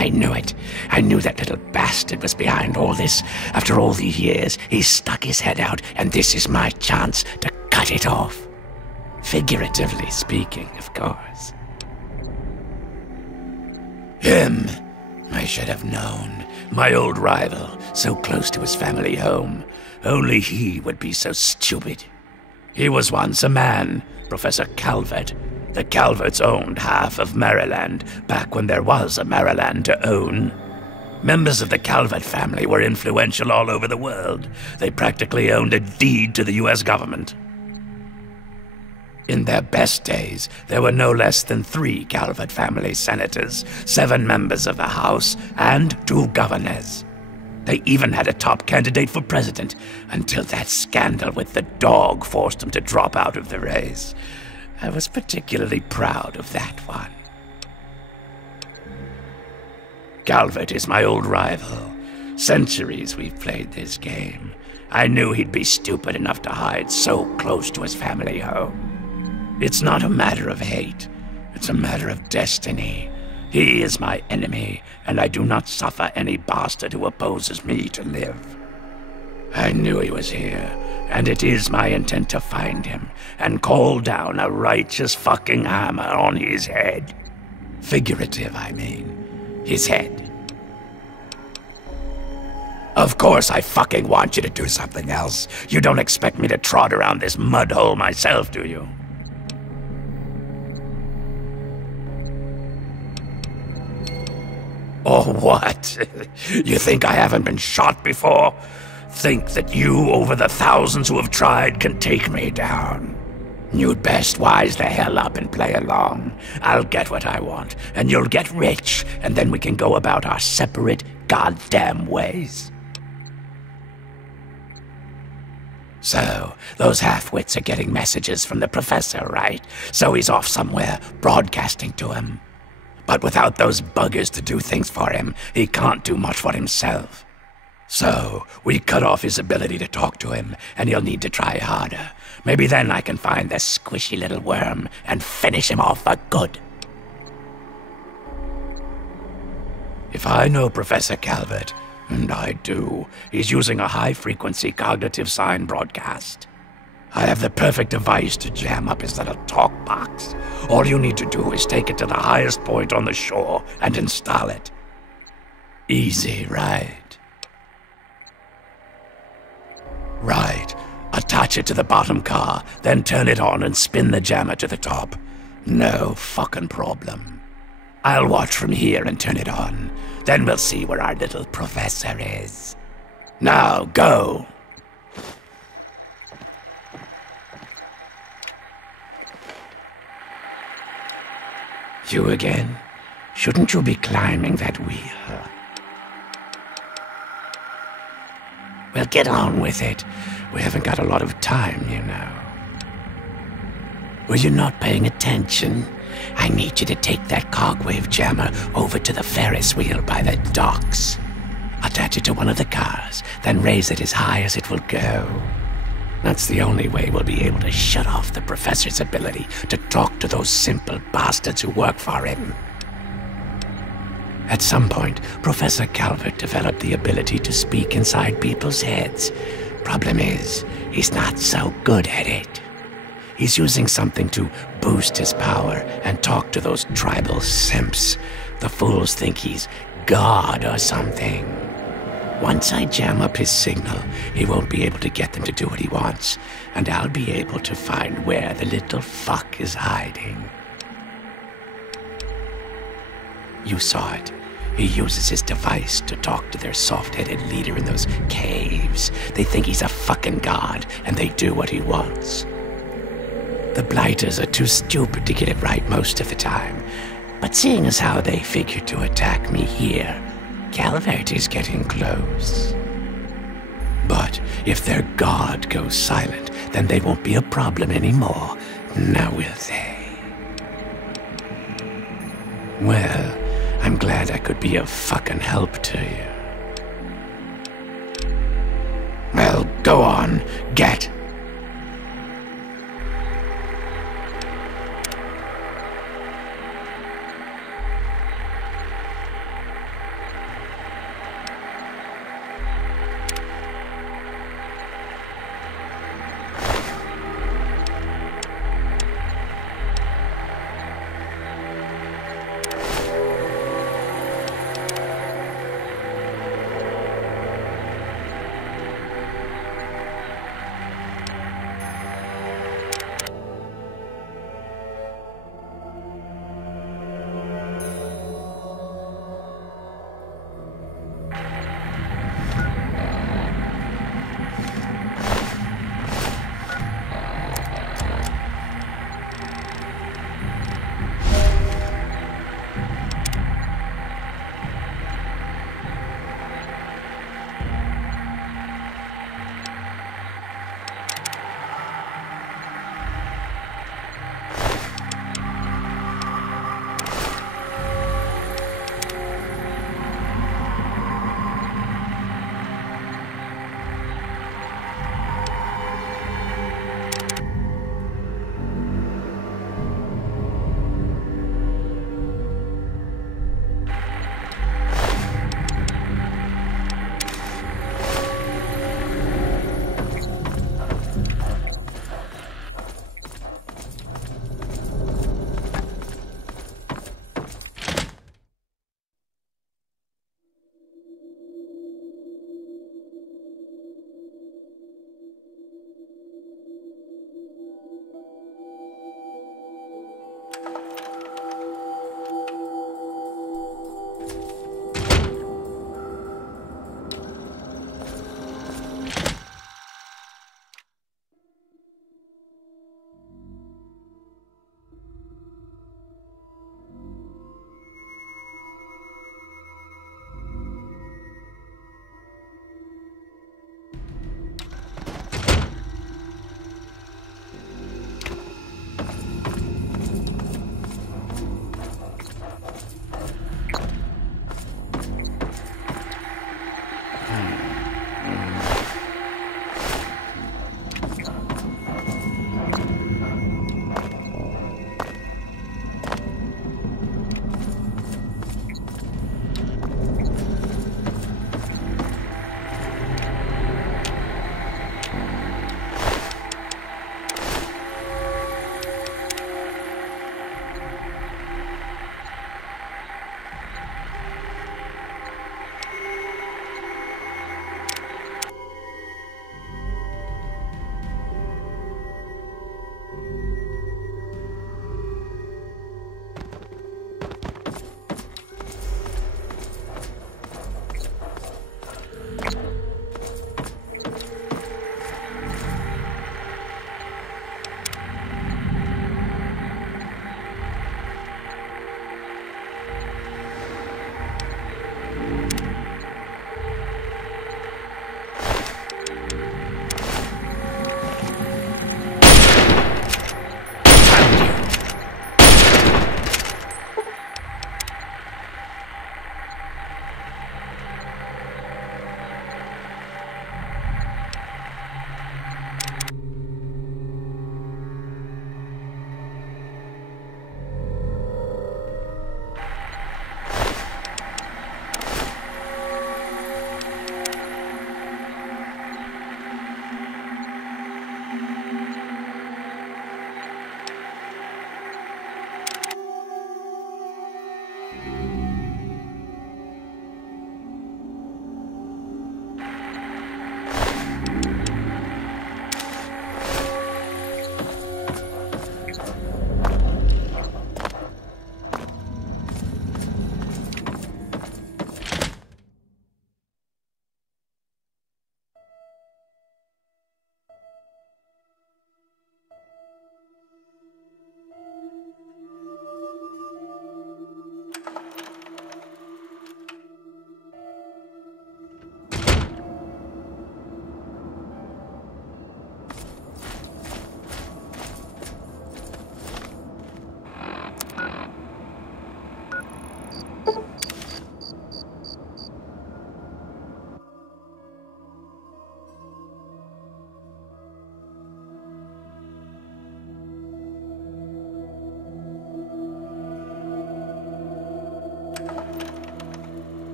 I knew it. I knew that little bastard was behind all this. After all these years, he's stuck his head out, and this is my chance to cut it off. Figuratively speaking, of course. Him! I should have known. My old rival, so close to his family home. Only he would be so stupid. He was once a man, Professor Calvert. The Calverts owned half of Maryland, back when there was a Maryland to own. Members of the Calvert family were influential all over the world. They practically owned a deed to the US government. In their best days, there were no less than 3 Calvert family senators, 7 members of the House, and 2 governors. They even had a top candidate for president, until that scandal with the dog forced them to drop out of the race. I was particularly proud of that one. Calvert is my old rival. Centuries we've played this game. I knew he'd be stupid enough to hide so close to his family home. It's not a matter of hate. It's a matter of destiny. He is my enemy, and I do not suffer any bastard who opposes me to live. I knew he was here, and it is my intent to find him and call down a righteous fucking hammer on his head. Figurative, I mean. His head. Of course I fucking want you to do something else. You don't expect me to trot around this mud hole myself, do you? Or what? You think I haven't been shot before? Think that you, over the thousands who have tried, can take me down? You'd best wise the hell up and play along. I'll get what I want, and you'll get rich, and then we can go about our separate goddamn ways. So, those half-wits are getting messages from the professor, right? So he's off somewhere, broadcasting to him. But without those buggers to do things for him, he can't do much for himself. So, we cut off his ability to talk to him, and he'll need to try harder. Maybe then I can find the squishy little worm and finish him off for good. If I know Professor Calvert, and I do, he's using a high-frequency cognitive sign broadcast. I have the perfect device to jam up his little talk box. All you need to do is take it to the highest point on the shore and install it. Easy, right? Right. Attach it to the bottom car, then turn it on and spin the jammer to the top. No fucking problem. I'll watch from here and turn it on. Then we'll see where our little professor is. Now, go! You again? Shouldn't you be climbing that wheel? Well, get on with it. We haven't got a lot of time, you know. Were you not paying attention? I need you to take that cogwave jammer over to the Ferris wheel by the docks. Attach it to one of the cars, then raise it as high as it will go. That's the only way we'll be able to shut off the professor's ability to talk to those simple bastards who work for him. At some point, Professor Calvert developed the ability to speak inside people's heads. Problem is, he's not so good at it. He's using something to boost his power and talk to those tribal simps. The fools think he's God or something. Once I jam up his signal, he won't be able to get them to do what he wants, and I'll be able to find where the little fuck is hiding. You saw it. He uses his device to talk to their soft-headed leader in those caves. They think he's a fucking god, and they do what he wants. The Blighters are too stupid to get it right most of the time, but seeing as how they figured to attack me here, Calvert is getting close. But if their god goes silent, then they won't be a problem anymore, now will they? Well, I'm glad I could be of fucking help to you. Well, go on, get.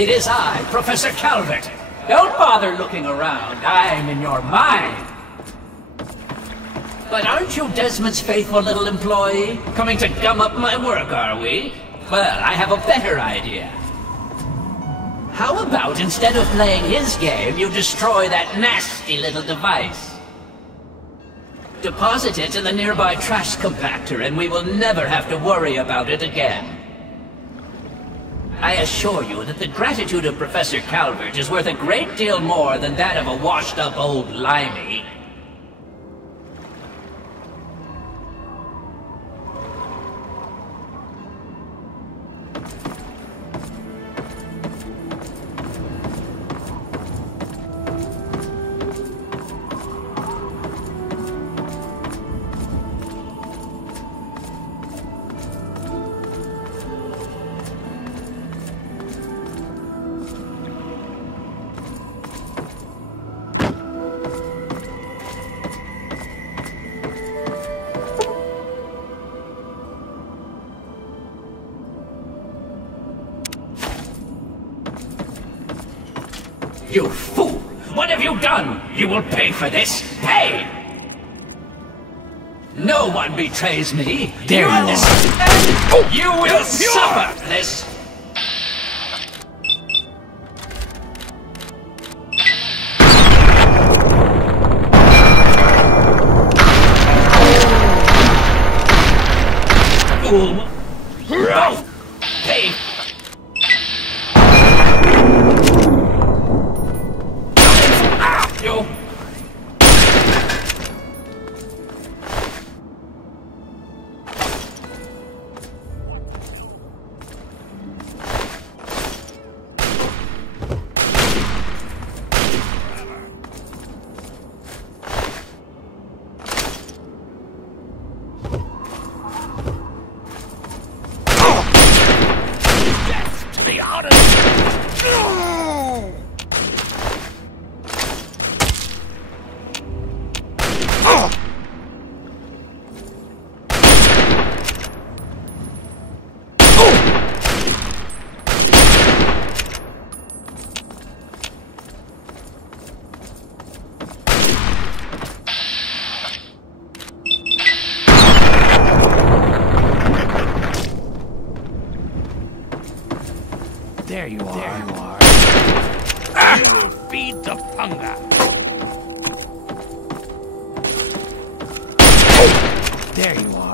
It is I, Professor Calvert. Don't bother looking around. I'm in your mind. But aren't you Desmond's faithful little employee? Coming to gum up my work, are we? Well, I have a better idea. How about instead of playing his game, you destroy that nasty little device? Deposit it in the nearby trash compactor and we will never have to worry about it again. I assure you that the gratitude of Professor Calvert is worth a great deal more than that of a washed-up old limey. You fool! What have you done? You will pay for this! Pay! No one betrays me! There you are! You will suffer this! Fool! No! Pay! You! Death to the honest! No! There you are. There you are. You will feed the Punga. There you are.